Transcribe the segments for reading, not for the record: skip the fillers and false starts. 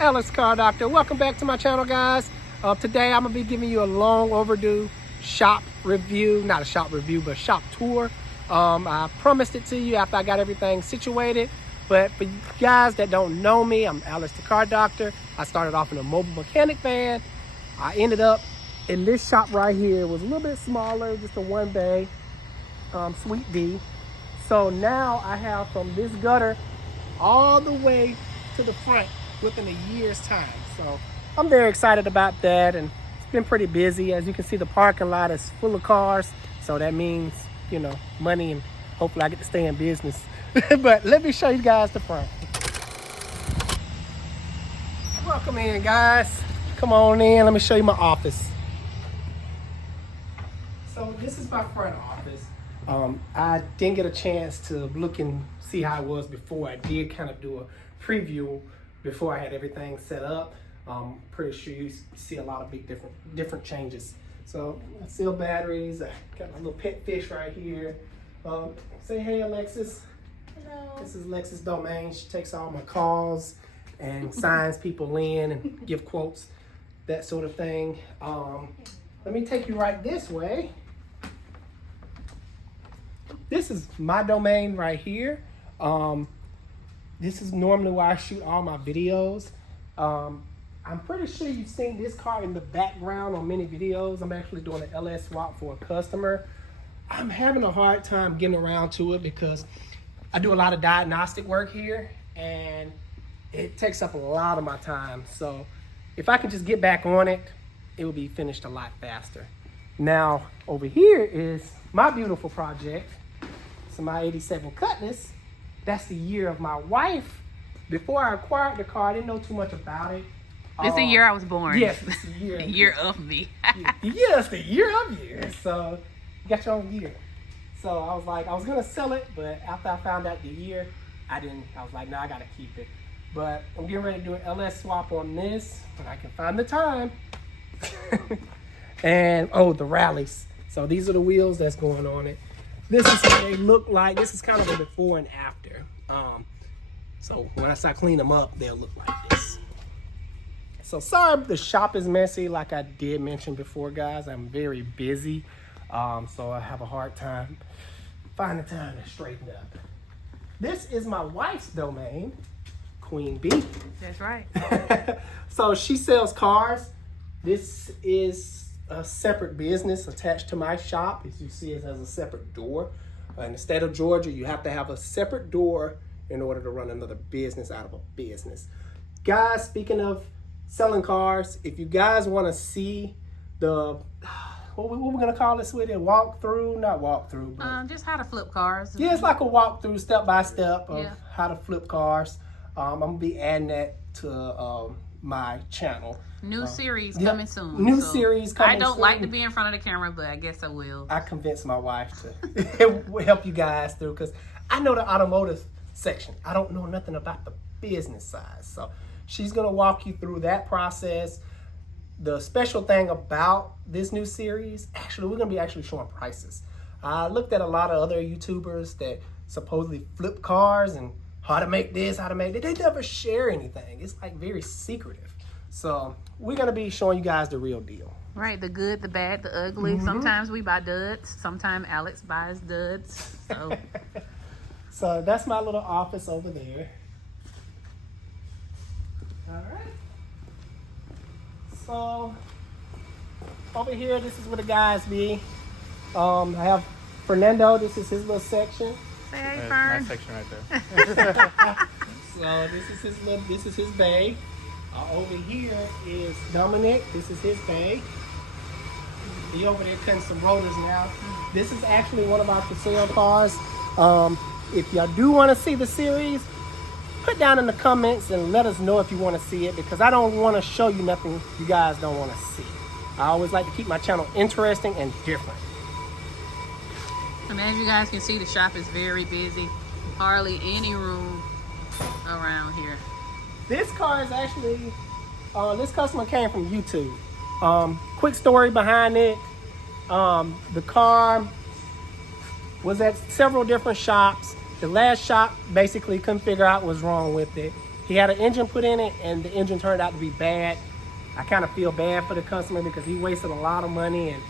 Alex Car Doctor. Welcome back to my channel, guys. Today I'm gonna be giving you a long overdue shop review, not a shop review, but shop tour. I promised it to you after I got everything situated, but for you guys that don't know me, I'm Alex the Car Doctor. I started off in a mobile mechanic van. I ended up in this shop right here. It was a little bit smaller, just a one bay, Suite D. So now I have from this gutter all the way to the front within a year's time. So I'm very excited about that, and it's been pretty busy. As you can see, the parking lot is full of cars, so that means, you know, money, and hopefully I get to stay in business. But let me show you guys the front. Welcome in, guys. Come on in, let me show you my office. So this is my front office. I didn't get a chance to look and see how it was before. I did kind of do a preview before I had everything set up. Pretty sure you see a lot of big different changes. So I seal batteries. I got my little pet fish right here. Say hey, Alexis. Hello. This is Alexis' domain. She takes all my calls and signs people in and give quotes, that sort of thing. Let me take you right this way. This is my domain right here. This is normally where I shoot all my videos. I'm pretty sure you've seen this car in the background on many videos. I'm actually doing an LS swap for a customer. I'm having a hard time getting around to it because I do a lot of diagnostic work here and it takes up a lot of my time. So if I could just get back on it, it would be finished a lot faster. Now over here is my beautiful project. So my 87 Cutlass. That's the year of my wife. Before I acquired the car, I didn't know too much about it. It's the year I was born. Yes, it's the year. The year of me. Yes, the year of you. So you got your own year. So I was like, I was gonna sell it, but after I found out the year, I was like, no, I gotta keep it. But I'm getting ready to do an LS swap on this when I can find the time. And oh, the rallies. So these are the wheels that's going on it. This is what they look like. This is kind of a before and after. So when I start cleaning them up, they'll look like this. So sorry the shop is messy, like I did mention before, guys. I'm very busy, so I have a hard time finding time to straighten up. This is my wife's domain, Queen B. That's right. So she sells cars. This is a separate business attached to my shop. As you see, it has a separate door. In the state of Georgia, you have to have a separate door in order to run another business out of a business. Guys, speaking of selling cars, if you guys want to see the, what we're gonna call this with it, walkthrough, not walkthrough, but Just how to flip cars. yeah, it's like a walkthrough, step by step of Yeah. how to flip cars. I'm gonna be adding that to my channel. New series Yep. coming soon. New series coming I don't soon. like to be in front of the camera, but I guess I will. I convinced my wife to help you guys through, because I know the automotive section. I don't know nothing about the business side. So she's gonna walk you through that process. The special thing about this new series, actually, we're gonna be actually showing prices. I looked at a lot of other YouTubers that supposedly flip cars and how to make this, how to make that. They never share anything. It's like very secretive. So we're gonna be showing you guys the real deal. Right, the good, the bad, the ugly. Mm-hmm. Sometimes we buy duds. Sometimes Alex buys duds. So So that's my little office over there. All right. So over here, this is where the guys be. I have Fernando. This is his little section. say hey, Nice Fern. section right there. So this is his bay. Over here is Dominic. This is his bay. He over there cutting some rotors now. This is actually one of our for sale cars. If y'all do want to see the series, put down in the comments and let us know if you want to see it, because I don't want to show you nothing you guys don't want to see. I always like to keep my channel interesting and different. And as you guys can see, the shop is very busy. Hardly any room around here. This car is actually, this customer came from YouTube. Quick story behind it. The car was at several different shops. The last shop basically couldn't figure out what's wrong with it. he had an engine put in it, and the engine turned out to be bad. I kind of feel bad for the customer because he wasted a lot of money, and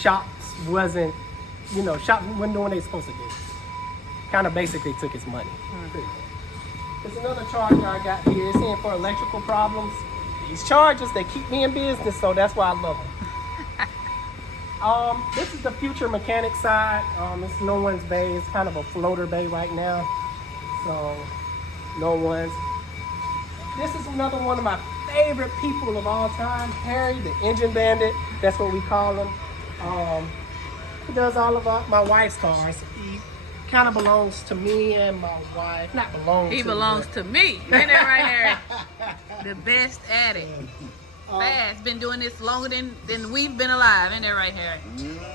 shops wasn't doing what they supposed to do. Kind of basically took his money. There's another charger I got here. It's in for electrical problems. These chargers, they keep me in business, so that's why I love them. This is the future mechanic side. It's no one's bay. It's kind of a floater bay right now. So, no one's. This is another one of my favorite people of all time, Harry, the engine bandit. That's what we call him. He does all of my wife's cars. He kind of belongs to me and my wife. Not belongs. He to belongs me, to me. Ain't that right, Harry? The best at it. Fast. Been doing this longer than we've been alive. Ain't that right, Harry?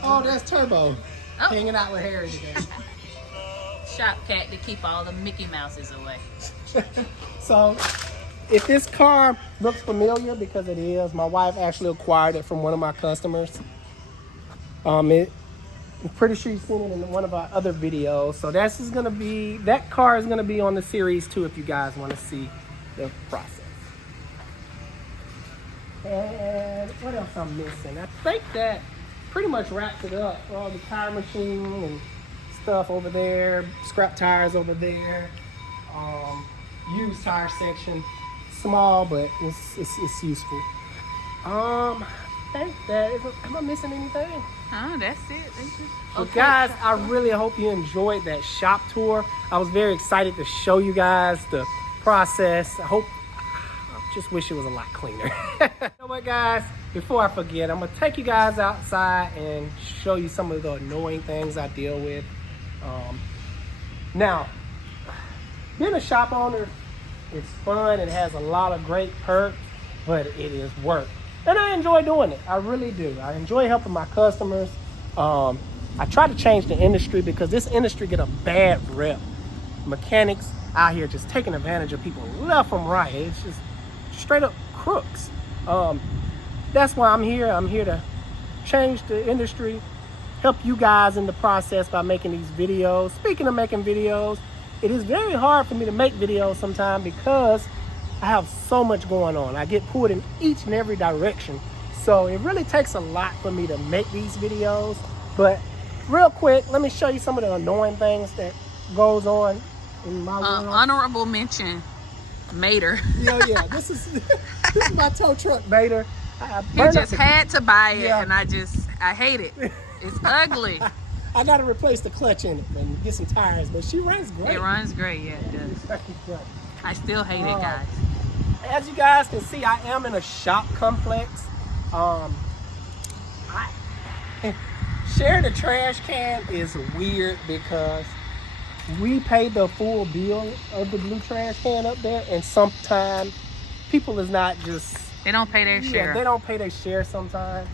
Oh, that's Turbo. Oh. Hanging out with Harry today. Shop cat to keep all the Mickey Mouses away. So, if this car looks familiar, because it is, my wife actually acquired it from one of my customers. I'm pretty sure you've seen it in one of our other videos. So that car is gonna be on the series too, if you guys want to see the process. And what else I'm missing? I think that pretty much wraps it up. All the tire machine and stuff over there, scrap tires over there, used tire section. Small, but it's useful. I think that am I missing anything? Oh, that's it. Well, guys, I really hope you enjoyed that shop tour. I was very excited to show you guys the process. I just wish it was a lot cleaner. You know what, guys? Before I forget, I'm gonna take you guys outside and show you some of the annoying things I deal with. Now, being a shop owner, it's fun and has a lot of great perks, but it is work. And I enjoy doing it. I really do. I enjoy helping my customers. I try to change the industry because this industry get a bad rep. Mechanics out here just taking advantage of people left and right. It's just straight up crooks. That's why I'm here. I'm here to change the industry, help you guys in the process by making these videos. Speaking of making videos, it is very hard for me to make videos sometimes because I have so much going on. I get pulled in each and every direction. So it really takes a lot for me to make these videos. But real quick, let me show you some of the annoying things that goes on in my world. Honorable mention, Mater. Yeah. This is my tow truck, Mater. He just had to buy it, and I hate it. It's ugly. I gotta replace the clutch in it and get some tires, but she runs great. It runs great, yeah, it does. I still hate it, guys. As you guys can see, I am in a shop complex. Sharing a trash can is weird because we pay the full bill of the blue trash can up there, and sometimes people is not just... They don't pay their share. They don't pay their share sometimes.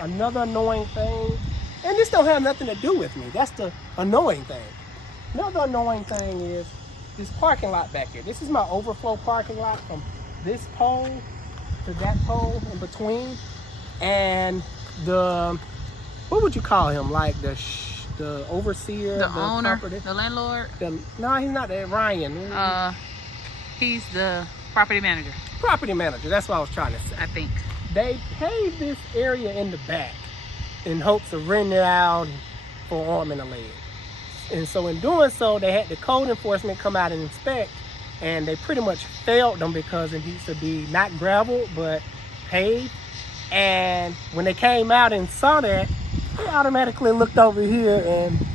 Another annoying thing, and this don't have nothing to do with me. That's the annoying thing. Another annoying thing is this parking lot back here. This is my overflow parking lot from this pole to that pole in between. And the, what would you call him? Like the overseer? The of the owner? property? The landlord? No, he's not that. Ryan. He's the property manager. Property manager, that's what I was trying to say. I think. They paved this area in the back in hopes of renting it out for arm and a leg. And so in doing so, they had the code enforcement come out and inspect, and they pretty much failed them because it needs to be not gravel, but paved. And when they came out and saw that, they automatically looked over here and...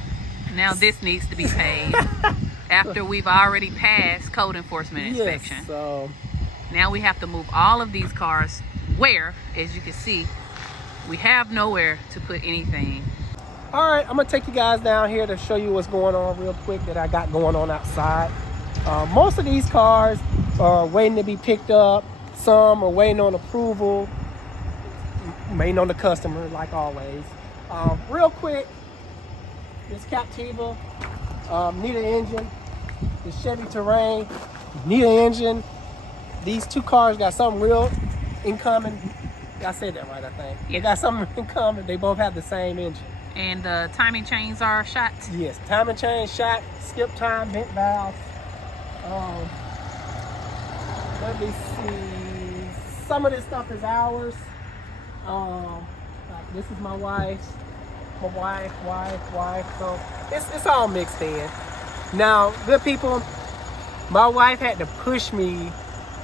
Now this needs to be paved after we've already passed code enforcement inspection. Yes, so... Now we have to move all of these cars where, as you can see, we have nowhere to put anything. All right, I'm gonna take you guys down here to show you what's going on real quick that I got going on outside. Most of these cars are waiting to be picked up. Some are waiting on approval, waiting on the customer, like always. Real quick, this Captiva, need an engine. The Chevy Terrain, need an engine. These two cars got something real in common. I said that right, I think. Yeah. They got something in common. They both have the same engine. And the timing chains are shot. Yes, timing chain shot, skip time, bent valve. Let me see. Some of this stuff is ours. Like this is my wife's. My wife. So it's all mixed in. Now, good people, my wife had to push me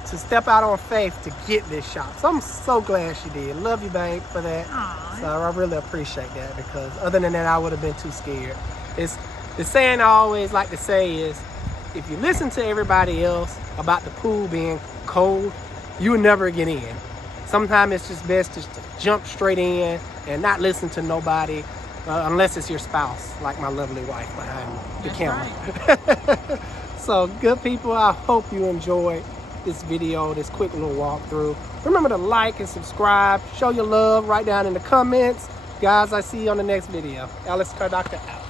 to step out on faith to get this shop. So I'm so glad she did. Love you, babe, for that. Aww. So I really appreciate that, because other than that, I would have been too scared. It's the saying I always like to say is, if you listen to everybody else about the pool being cold, you will never get in. Sometimes it's just best just to jump straight in and not listen to nobody, unless it's your spouse, like my lovely wife behind the That's camera. right. So good people, I hope you enjoyed this video, this quick little walkthrough. Remember to like and subscribe, show your love right down in the comments. Guys, I see you on the next video. Alex Car Doctor out.